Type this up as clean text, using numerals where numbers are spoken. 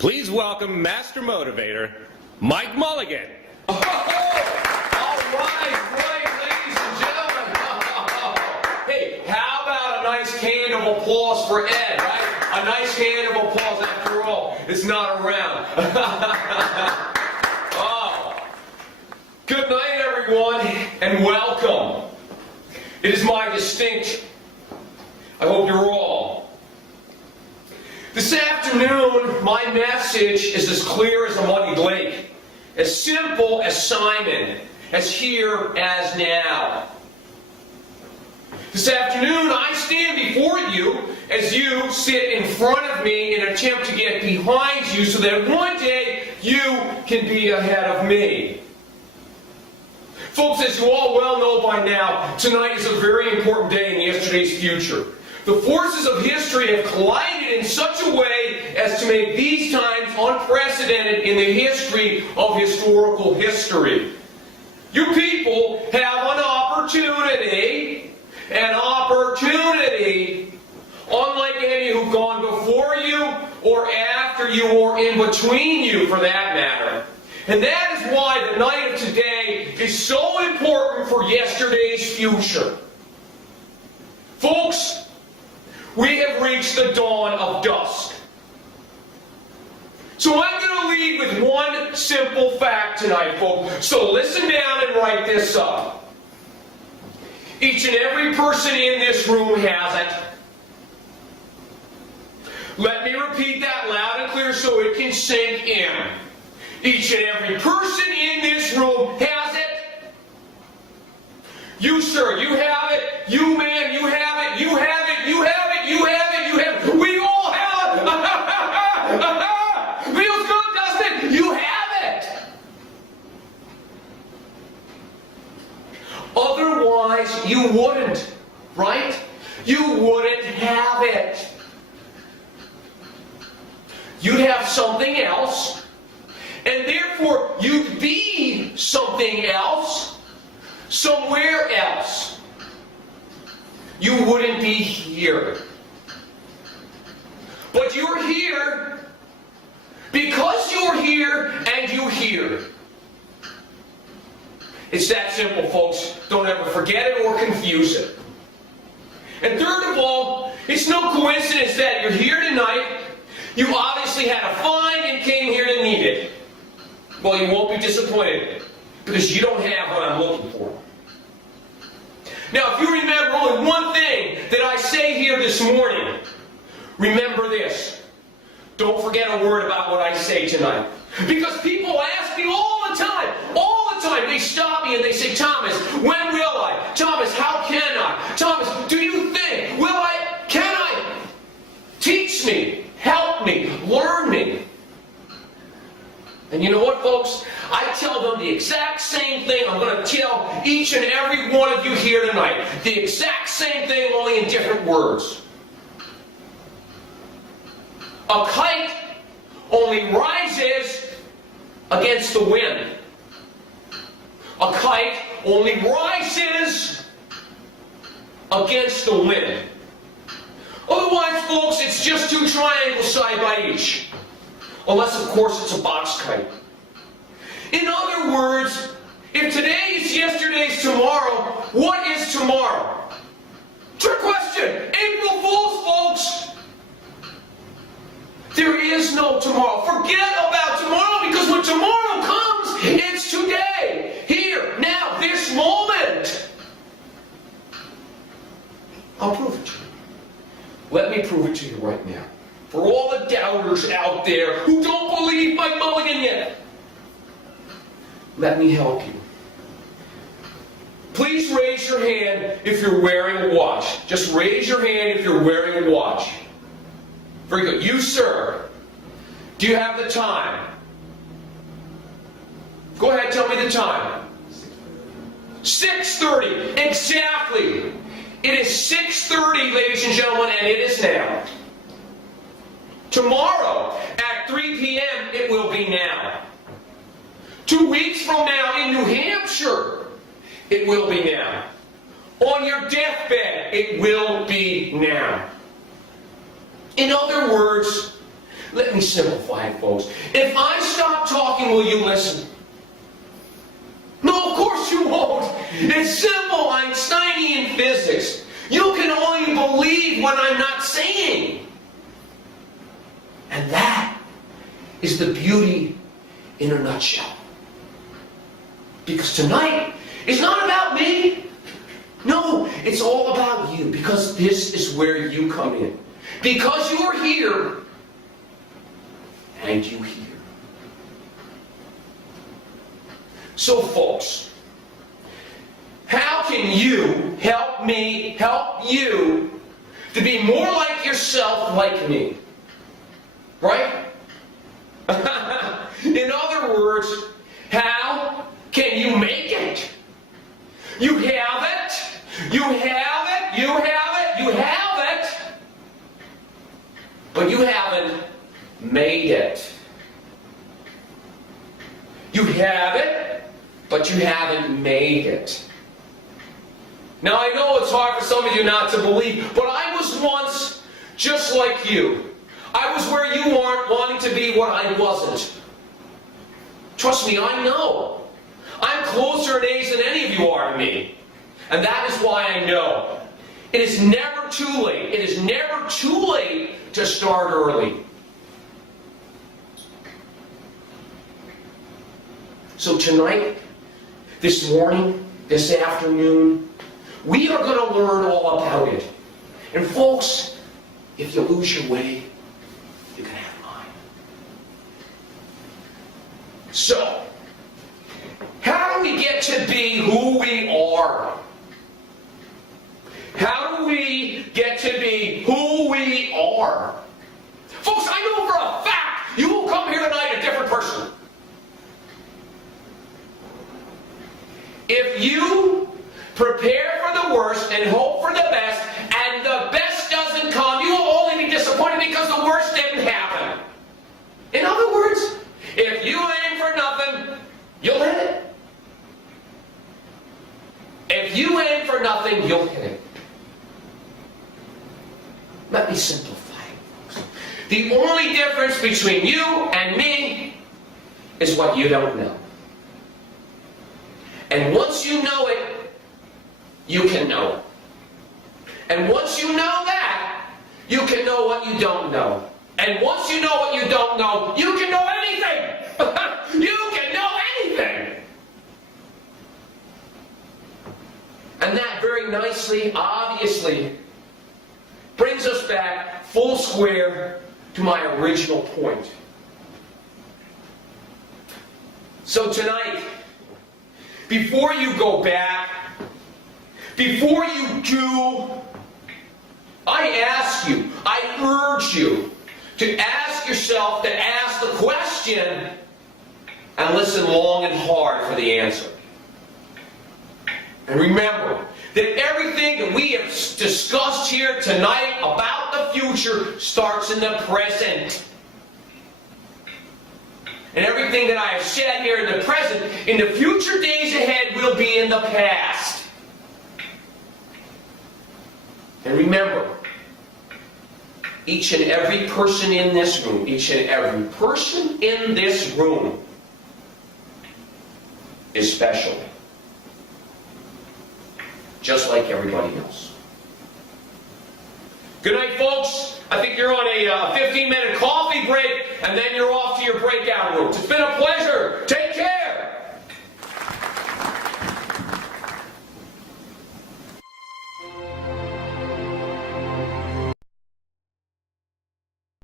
Please welcome Master Motivator, Mike Mulligan. All right, great, ladies and gentlemen. Hey, how about a nice hand of applause for Ed, right? A nice hand of applause, after all, it's not around. Oh. Good night, everyone, and welcome. It is my distinct, I hope you're all. This afternoon, my message is as clear as a muddy lake, as simple as Simon, as here as now. This afternoon, I stand before you as you sit in front of me in an attempt to get behind you so that one day you can be ahead of me. Folks, as you all well know by now, tonight is a very important day in yesterday's future. The forces of history have collided in such a way as to make these times unprecedented in the history of historical history. You people have an opportunity, unlike any who've gone before you, or after you, or in between you for that matter. And that is why the night of today is so important for yesterday's future. Folks, we have reached the dawn of dusk. So I'm going to lead with one simple fact tonight, folks. So listen down and write this up. Each and every person in this room has it. Let me repeat that loud and clear so it can sink in. Each and every person in this room has it. You, sir, you have it. You, man, you have it. You have it. You have it. You have it. You have it. We all have it. Feels good, doesn't it? You have it. Otherwise, you wouldn't, right? You wouldn't have it. You'd have something else, and therefore you'd be something else, somewhere else. You wouldn't be here. But you're here because you're here and you hear. It's that simple, folks. Don't ever forget it or confuse it. And third of all, it's no coincidence that you're here tonight. You obviously had a find and came here to need it. Well, you won't be disappointed because you don't have what I'm looking for. Now, if you remember only one thing that I say here this morning, remember this. Don't forget a word about what I say tonight. Because people ask me all the time, they stop me and they say, Thomas, when will I? Thomas, how can I? Thomas, do you think? Will I? Can I? Teach me, help me, learn me. And you know what, folks? I tell them the exact same thing I'm going to tell each and every one of you here tonight. The exact same thing, only in different words. A kite only rises against the wind. A kite only rises against the wind. Otherwise, folks, it's just two triangles side by each. Unless, of course, it's a box kite. In other words, if today is yesterday's tomorrow, what is tomorrow? Trick question! April Fools, folks! There is no tomorrow. Forget about tomorrow, because when tomorrow comes, it's today. Here, now, this moment. I'll prove it to you. Let me prove it to you right now. For all the doubters out there who don't believe Mike Mulligan yet, let me help you. Please raise your hand if you're wearing a watch. Just raise your hand if you're wearing a watch. Very good. You, sir, do you have the time? Go ahead, tell me the time. 6:30. Exactly. It is 6:30, ladies and gentlemen, and it is now. Tomorrow, at 3 p.m., it will be now. 2 weeks from now in New Hampshire, it will be now. On your deathbed, it will be now. In other words, Let me simplify it, folks. If I stop talking, will you listen? No, of course you won't. It's simple, Einsteinian physics. You can only believe what I'm not saying. And that is the beauty in a nutshell. Because tonight is not about me. No, it's all about you. Because this is where you come in. Because you are here and you hear. So folks, how can you help me help you to be more like yourself, like me? Right? In other words, how can you make it? You have it, you have it, you have it, you have it, but you haven't made it. You have it, but you haven't made it. Now I know it's hard for some of you not to believe, but I was once just like you. I was where you aren't, wanting to be what I wasn't. Trust me, I know. I'm closer in age than any of you are to me. And that is why I know. It is never too late. It is never too late to start early. So tonight, this morning, this afternoon, we are going to learn all about it. And folks, if you lose your way, you can have mine. So, how do we get to be who we are? How do we get to be who we are? Folks, I know for a fact you will come here tonight a different person. If you prepare for the worst and hope for the best, and the best doesn't come, you will only be disappointed because the worst didn't happen. In other words, if you aim for nothing, you'll hit it. If you aim for nothing, you'll hit it. Let me simplify it, folks. The only difference between you and me is what you don't know. And once you know it, you can know it. And once you know that, you can know what you don't know. And once you know what you don't know, you can know anything! You can know anything! And that very nicely, obviously, brings us back full square to my original point. So tonight, before you go back, before you do, I ask you, I urge you to ask yourself, to ask the question, and listen long and hard for the answer. And remember that everything that we have discussed here tonight about the future starts in the present. And everything that I have said here in the present, in the future days ahead, will be in the past. And remember, each and every person in this room, each and every person in this room is special. Just like everybody else. Good night, folks. I think you're on a 15-minute coffee break, and then you're off to your breakout rooms. It's been a pleasure.